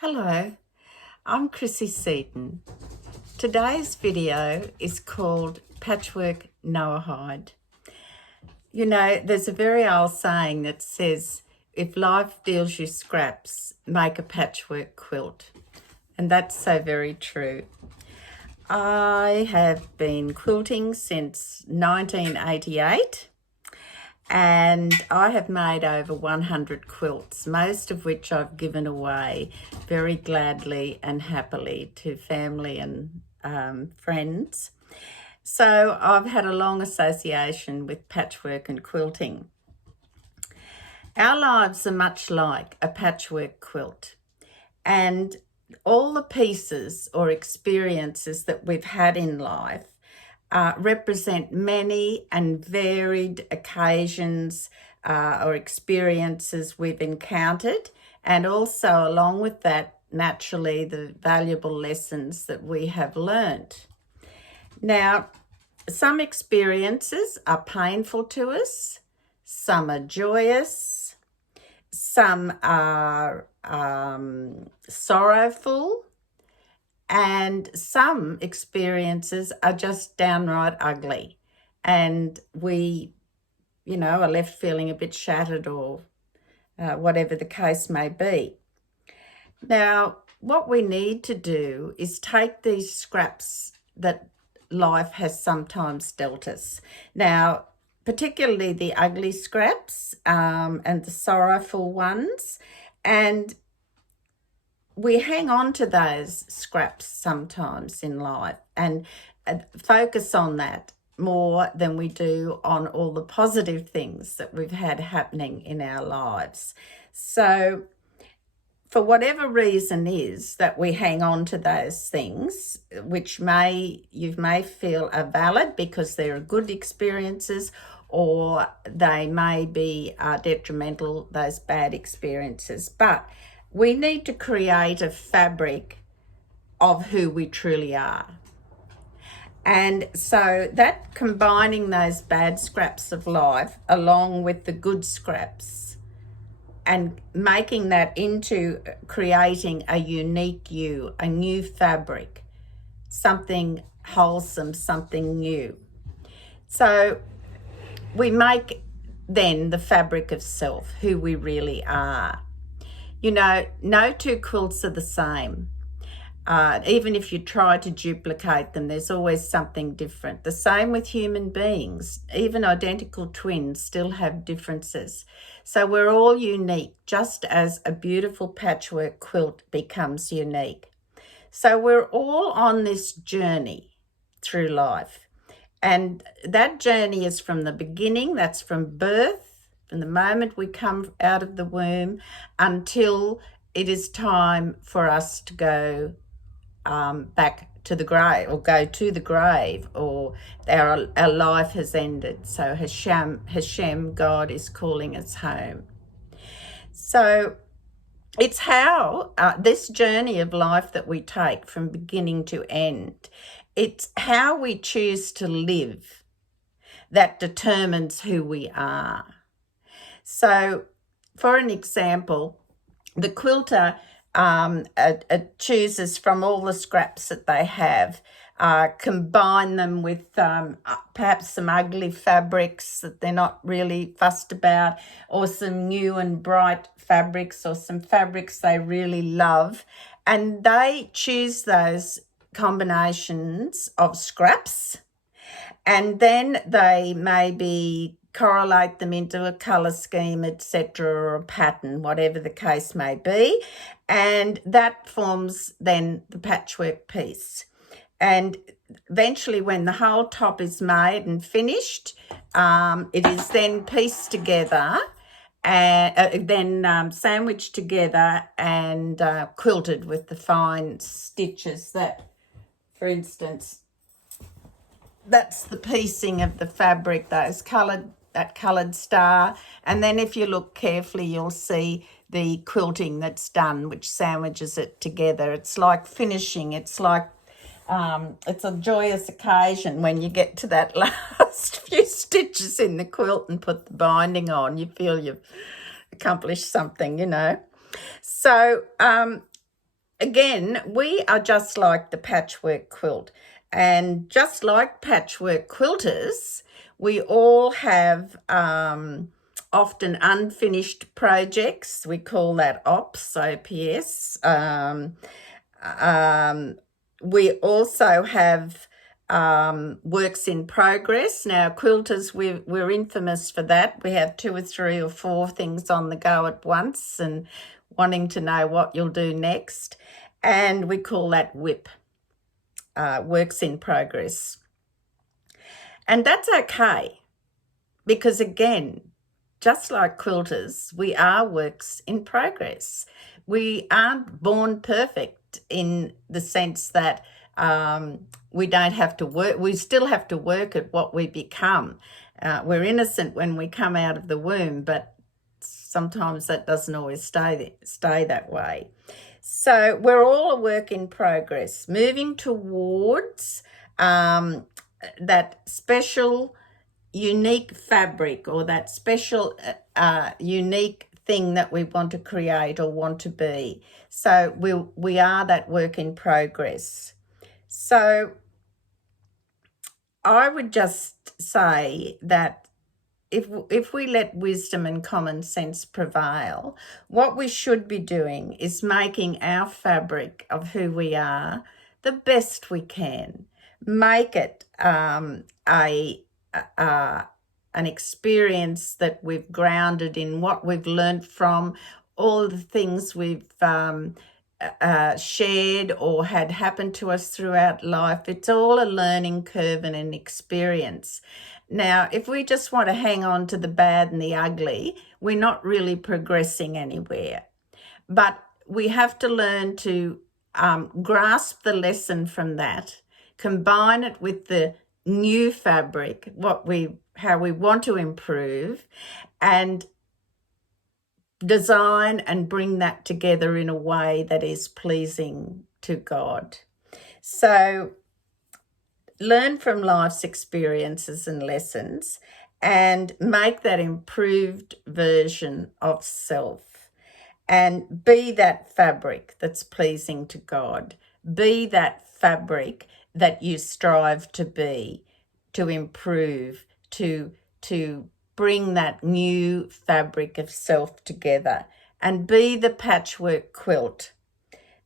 Hello, I'm Chrissy Seaton. Today's video is called Patchwork Noahide. You know, there's a very old saying that says, if life deals you scraps, make a patchwork quilt. And that's so very true. I have been quilting since 1988. And I have made over 100 quilts, most of which I've given away very gladly and happily to family and friends. So I've had a long association with patchwork and quilting. Our lives are much like a patchwork quilt, and all the pieces or experiences that we've had in life represent many and varied occasions or experiences we've encountered, and also along with that, naturally, the valuable lessons that we have learnt. Now, some experiences are painful to us, some are joyous, some are sorrowful, and some experiences are just downright ugly, and we, are left feeling a bit shattered or whatever the case may be. Now, what we need to do is take these scraps that life has sometimes dealt us. Now, particularly the ugly scraps and the sorrowful ones, and we hang on to those scraps sometimes in life and focus on that more than we do on all the positive things that we've had happening in our lives. So for whatever reason is that we hang on to those things, which you may feel are valid because they're good experiences, or they may be detrimental, those bad experiences. But we need to create a fabric of who we truly are. And so that combining those bad scraps of life along with the good scraps and making that into creating a unique you, a new fabric, something wholesome, something new. So we make then the fabric of self, who we really are. No two quilts are the same. Even if you try to duplicate them, there's always something different. The same with human beings. Even identical twins still have differences. So we're all unique, just as a beautiful patchwork quilt becomes unique. So we're all on this journey through life. And that journey is from the beginning, that's from birth, from the moment we come out of the womb until it is time for us to go back to the grave, or go to the grave, or our life has ended. So Hashem, God is calling us home. So it's how this journey of life that we take from beginning to end, it's how we choose to live that determines who we are. So, for an example, the quilter chooses from all the scraps that they have, combine them with perhaps some ugly fabrics that they're not really fussed about, or some new and bright fabrics, or some fabrics they really love, and they choose those combinations of scraps, and then they maybe correlate them into a colour scheme, etc., or a pattern, whatever the case may be, and that forms then the patchwork piece. And eventually, when the whole top is made and finished, it is then pieced together and then sandwiched together and quilted with the fine stitches that, for instance, that's the piecing of the fabric, that coloured star. And then if you look carefully, you'll see the quilting that's done, which sandwiches it together. It's like finishing. It's like it's a joyous occasion when you get to that last few stitches in the quilt and put the binding on. You feel you've accomplished something, So again, we are just like the patchwork quilt. And just like patchwork quilters, we all have often unfinished projects. We call that OPS. Um, we also have works in progress. Now, quilters, we're infamous for that. We have 2 or 3 or 4 things on the go at once and wanting to know what you'll do next. And we call that WIP, works in progress. And that's okay because, again, just like quilters, we are works in progress. We aren't born perfect in the sense that we don't have to work. We still have to work at what we become. We're innocent when we come out of the womb, but sometimes that doesn't always stay that way. So we're all a work in progress, moving towards that special, unique fabric or that special, unique thing that we want to create or want to be. So we are that work in progress. So I would just say that if we let wisdom and common sense prevail, what we should be doing is making our fabric of who we are the best we can. Make it an experience that we've grounded in what we've learnt from all the things we've shared or had happen to us throughout life. It's all a learning curve and an experience. Now, if we just want to hang on to the bad and the ugly, we're not really progressing anywhere. But we have to learn to grasp the lesson from that, combine it with the new fabric, how we want to improve, and design and bring that together in a way that is pleasing to God. So learn from life's experiences and lessons and make that improved version of self and be that fabric that's pleasing to God. Be that fabric that you strive to be, to improve, to bring that new fabric of self together, and be the patchwork quilt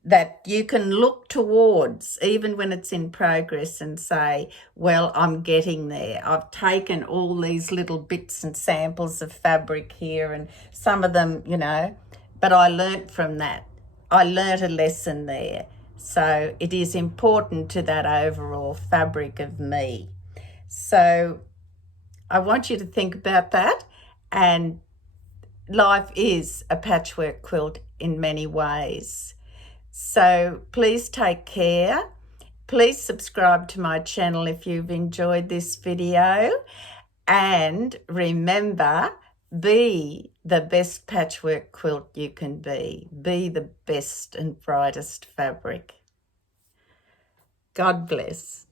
that you can look towards even when it's in progress and say, well, I'm getting there. I've taken all these little bits and samples of fabric here and some of them, but I learnt from that. I learnt a lesson there. So it is important to that overall fabric of me. So I want you to think about that, and life is a patchwork quilt in many ways. So please take care. Please subscribe to my channel if you've enjoyed this video. And remember, be the best patchwork quilt you can be. Be the best and brightest fabric. God bless.